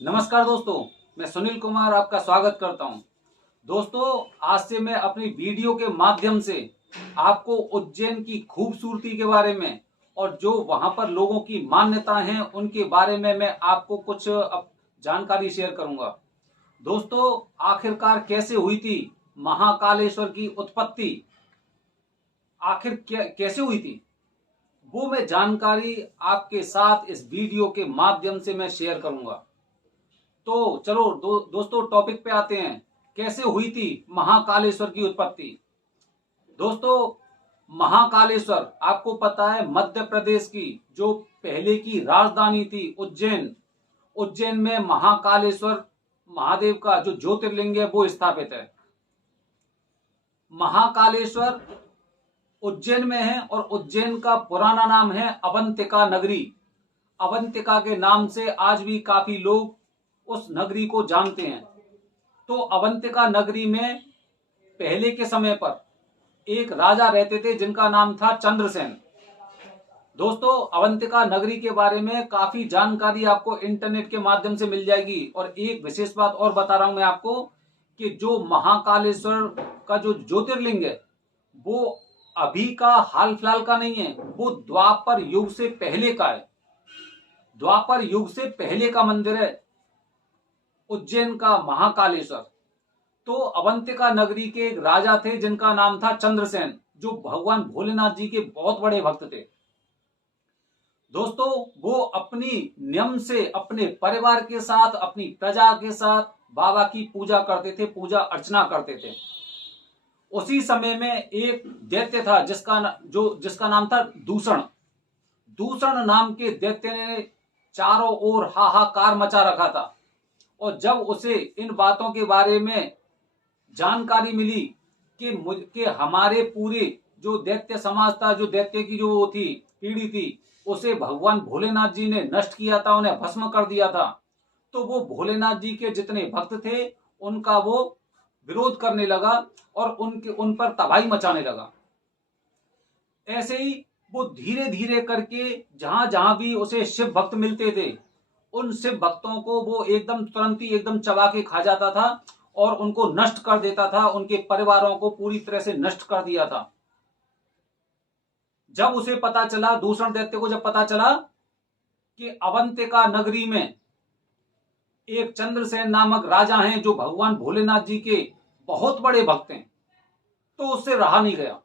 नमस्कार दोस्तों, मैं सुनील कुमार आपका स्वागत करता हूं। दोस्तों, आज से मैं अपनी वीडियो के माध्यम से आपको उज्जैन की खूबसूरती के बारे में और जो वहां पर लोगों की मान्यता हैं उनके बारे में मैं आपको कुछ जानकारी शेयर करूंगा। दोस्तों, आखिरकार कैसे हुई थी महाकालेश्वर की उत्पत्ति, आखिर कैसे हुई थी, वो मैं जानकारी आपके साथ इस वीडियो के माध्यम से मैं शेयर करूंगा। तो चलो दोस्तों, टॉपिक पे आते हैं। कैसे हुई थी महाकालेश्वर की उत्पत्ति। दोस्तों, महाकालेश्वर आपको पता है मध्य प्रदेश की जो पहले की राजधानी थी उज्जैन। उज्जैन में महाकालेश्वर महादेव का जो ज्योतिर्लिंग है वो स्थापित है। महाकालेश्वर उज्जैन में है और उज्जैन का पुराना नाम है अवंतिका नगरी। अवंतिका के नाम से आज भी काफी लोग उस नगरी को जानते हैं। तो अवंतिका नगरी में पहले के समय पर एक राजा रहते थे जिनका नाम था चंद्रसेन। दोस्तों, अवंतिका नगरी के बारे में काफी जानकारी आपको इंटरनेट के माध्यम से मिल जाएगी। और एक विशेष बात और बता रहा हूं मैं आपको कि जो महाकालेश्वर का जो ज्योतिर्लिंग है वो अभी का हाल फिलहाल का नहीं है, वो द्वापर युग से पहले का है। द्वापर युग से पहले का मंदिर है उज्जैन का महाकालेश्वर। तो अवंतिका नगरी के एक राजा थे जिनका नाम था चंद्रसेन, जो भगवान भोलेनाथ जी के बहुत बड़े भक्त थे। दोस्तों, वो अपनी नियम से अपने परिवार के साथ अपनी प्रजा के साथ बाबा की पूजा करते थे, पूजा अर्चना करते थे। उसी समय में एक दैत्य था जिसका नाम था दूषण। दूषण नाम के दैत्य ने चारों ओर हाहाकार मचा रखा था। और जब उसे इन बातों के बारे में जानकारी मिली कि हमारे पूरे जो दैत्य समाज था, जो दैत्य की जो वो थी पीढ़ी थी, उसे भगवान भोलेनाथ जी ने नष्ट किया था, उन्हें भस्म कर दिया था, तो वो भोलेनाथ जी के जितने भक्त थे उनका वो विरोध करने लगा और उन पर तबाही मचाने लगा। ऐसे ही वो धीरे धीरे करके जहां जहां भी उसे शिव भक्त मिलते थे उन शिव भक्तों को वो एकदम तुरंत ही एकदम चबा के खा जाता था और उनको नष्ट कर देता था, उनके परिवारों को पूरी तरह से नष्ट कर दिया था। जब उसे पता चला, दूषण दैत्य को जब पता चला कि अवंतिका नगरी में एक चंद्रसेन नामक राजा हैं जो भगवान भोलेनाथ जी के बहुत बड़े भक्त हैं, तो उससे रहा नहीं गया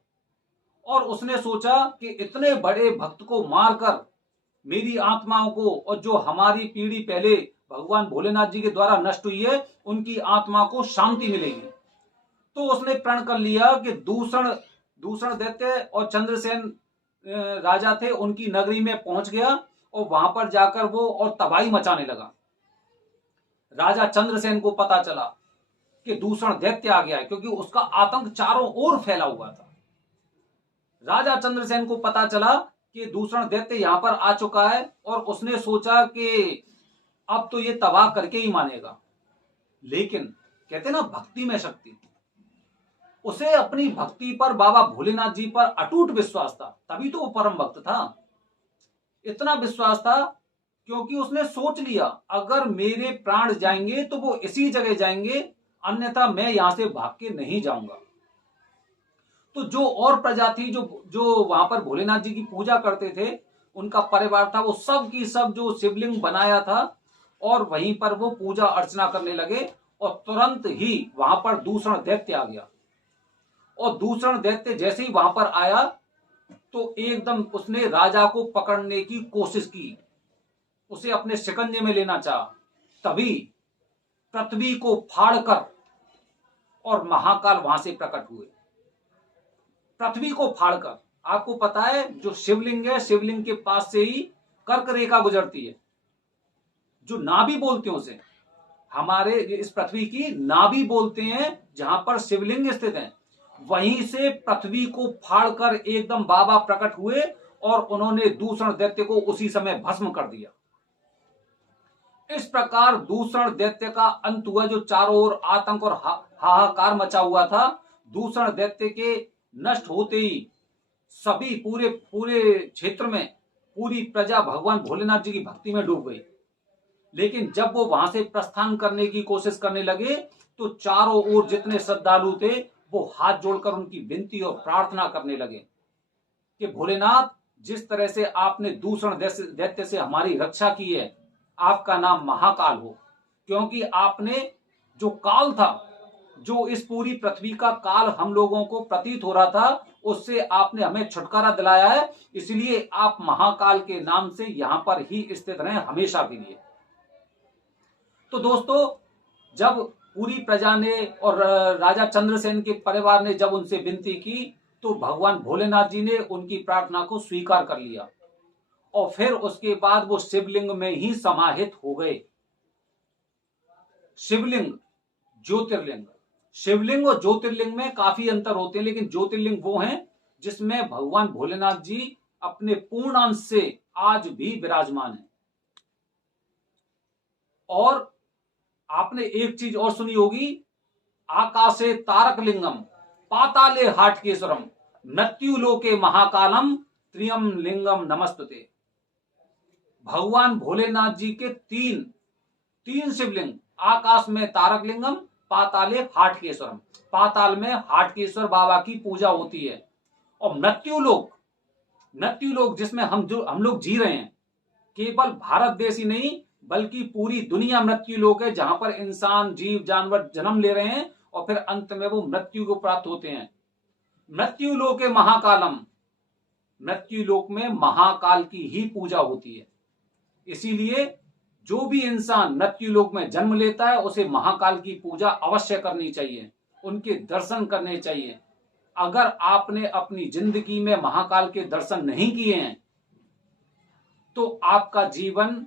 और उसने सोचा कि इतने बड़े भक्त को मारकर मेरी आत्माओं को और जो हमारी पीढ़ी पहले भगवान भोलेनाथ जी के द्वारा नष्ट हुई है उनकी आत्मा को शांति मिलेगी। तो उसने प्रण कर लिया कि दूषण दैत्य और चंद्रसेन राजा थे उनकी नगरी में पहुंच गया और वहां पर जाकर वो और तबाही मचाने लगा। राजा चंद्रसेन को पता चला कि दूषण दैत्य आ गया है, क्योंकि उसका आतंक चारों ओर फैला हुआ था। राजा चंद्रसेन को पता चला कि दूषण दैत्य यहां पर आ चुका है और उसने सोचा कि अब तो ये तबाह करके ही मानेगा। लेकिन कहते ना, भक्ति में शक्ति। उसे अपनी भक्ति पर, बाबा भोलेनाथ जी पर अटूट विश्वास था, तभी तो वो परम भक्त था। इतना विश्वास था क्योंकि उसने सोच लिया अगर मेरे प्राण जाएंगे तो वो इसी जगह जाएंगे, अन्यथा मैं यहां से भाग के नहीं जाऊंगा। तो जो और प्रजा थी जो जो वहां पर भोलेनाथ जी की पूजा करते थे, उनका परिवार था, वो सब की सब जो शिवलिंग बनाया था और वहीं पर वो पूजा अर्चना करने लगे। और तुरंत ही वहां पर दूषण दैत्य आ गया। और दूषण दैत्य जैसे ही वहां पर आया तो एकदम उसने राजा को पकड़ने की कोशिश की, उसे अपने शिकंजे में लेना चाहा। तभी पृथ्वी को फाड़कर और महाकाल वहां से प्रकट हुए। पृथ्वी को फाड़कर, आपको पता है जो शिवलिंग है, शिवलिंग के पास से ही कर्क रेखा गुजरती है, जो नाभि बोलते हैं उसे, हमारे इस पृथ्वी की नाभि बोलते हैं, जहां पर शिवलिंग स्थित है। वहीं से पृथ्वी को फाड़कर एकदम बाबा प्रकट हुए और उन्होंने दूषण दैत्य को उसी समय भस्म कर दिया। इस प्रकार दूषण दैत्य का अंत हुआ, जो चारों ओर आतंक और हाहाकार मचा हुआ था। दूषण दैत्य के नष्ट होते ही सभी पूरे पूरे क्षेत्र में पूरी प्रजा भगवान भोलेनाथ जी की भक्ति में डूब गई। लेकिन जब वो वहां से प्रस्थान करने की कोशिश करने लगे तो चारों ओर जितने श्रद्धालु थे वो हाथ जोड़कर उनकी विनती और प्रार्थना करने लगे कि भोलेनाथ, जिस तरह से आपने दूषण दैत्य से हमारी रक्षा की है, आपका नाम महाकाल हो, क्योंकि आपने जो काल था, जो इस पूरी पृथ्वी का काल हम लोगों को प्रतीत हो रहा था, उससे आपने हमें छुटकारा दिलाया है, इसलिए आप महाकाल के नाम से यहां पर ही स्थित रहें हमेशा के लिए। तो दोस्तों, जब पूरी प्रजा ने और राजा चंद्रसेन के परिवार ने जब उनसे विनती की तो भगवान भोलेनाथ जी ने उनकी प्रार्थना को स्वीकार कर लिया और फिर उसके बाद वो शिवलिंग में ही समाहित हो गए। शिवलिंग, ज्योतिर्लिंग, शिवलिंग और ज्योतिर्लिंग में काफी अंतर होते हैं, लेकिन ज्योतिर्लिंग वो हैं जिसमें भगवान भोलेनाथ जी अपने पूर्ण अंश से आज भी विराजमान है। और आपने एक चीज और सुनी होगी, आकाशे तारक लिंगम पाताले हाटकेश्वरम मृत्युलोके महाकालम त्रियम लिंगम नमस्तुते। भगवान भोलेनाथ जी के तीन शिवलिंग, आकाश में तारक लिंगम, पाताले हाटकेश्वरम, पाताल में हाटकेश्वर बाबा की पूजा होती है। और मृत्युलोक जिसमें हम लोग जी रहे हैं, केवल भारत देश ही नहीं बल्कि पूरी दुनिया मृत्युलोक है, जहां पर इंसान, जीव, जानवर जन्म ले रहे हैं और फिर अंत में वो मृत्यु को प्राप्त होते हैं। मृत्युलोके महाकालम, मृत्युलोक में महाकाल की ही पूजा होती है। इसीलिए जो भी इंसान मृत्युलोक में जन्म लेता है उसे महाकाल की पूजा अवश्य करनी चाहिए, उनके दर्शन करने चाहिए। अगर आपने अपनी जिंदगी में महाकाल के दर्शन नहीं किए हैं तो आपका जीवन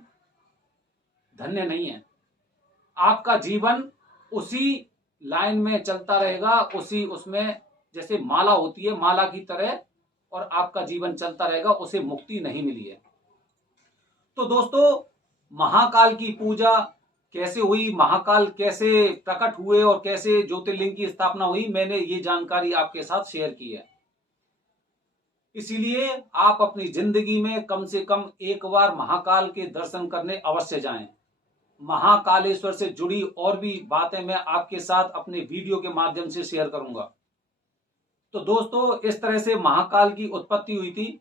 धन्य नहीं है। आपका जीवन उसी लाइन में चलता रहेगा, उसमें जैसे माला होती है, माला की तरह, और आपका जीवन चलता रहेगा, उसे मुक्ति नहीं मिली है। तो दोस्तों, महाकाल की पूजा कैसे हुई, महाकाल कैसे प्रकट हुए और कैसे ज्योतिर्लिंग की स्थापना हुई, मैंने ये जानकारी आपके साथ शेयर की है। इसीलिए आप अपनी जिंदगी में कम से कम एक बार महाकाल के दर्शन करने अवश्य जाएं। महाकालेश्वर से जुड़ी और भी बातें मैं आपके साथ अपने वीडियो के माध्यम से शेयर करूंगा। तो दोस्तों, इस तरह से महाकाल की उत्पत्ति हुई थी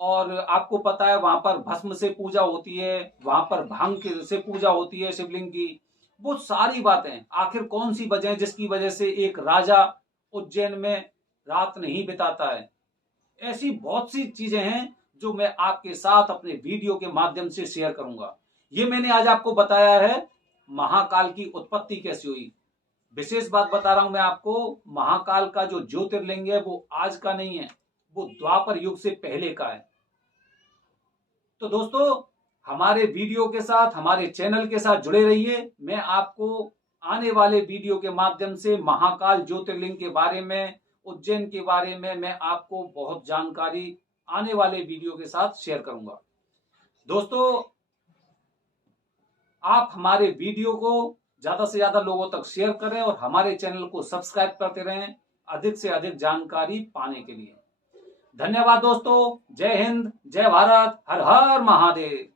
और आपको पता है वहां पर भस्म से पूजा होती है, वहां पर भांग से पूजा होती है शिवलिंग की। वो सारी बातें, आखिर कौन सी वजह है जिसकी वजह से एक राजा उज्जैन में रात नहीं बिताता है, ऐसी बहुत सी चीजें हैं जो मैं आपके साथ अपने वीडियो के माध्यम से शेयर करूंगा। ये मैंने आज आपको बताया है महाकाल की उत्पत्ति कैसी हुई। विशेष बात बता रहा हूं मैं आपको, महाकाल का जो ज्योतिर्लिंग है वो आज का नहीं है, वो द्वापर युग से पहले का है। तो दोस्तों, हमारे वीडियो के साथ, हमारे चैनल के साथ जुड़े रहिए। मैं आपको आने वाले वीडियो के माध्यम से महाकाल ज्योतिर्लिंग के बारे में, उज्जैन के बारे में मैं आपको बहुत जानकारी आने वाले वीडियो के साथ शेयर करूंगा। दोस्तों, आप हमारे वीडियो को ज्यादा से ज्यादा लोगों तक शेयर करें और हमारे चैनल को सब्सक्राइब करते रहें अधिक से अधिक जानकारी पाने के लिए। धन्यवाद दोस्तों। जय हिंद, जय भारत, हर हर महादेव।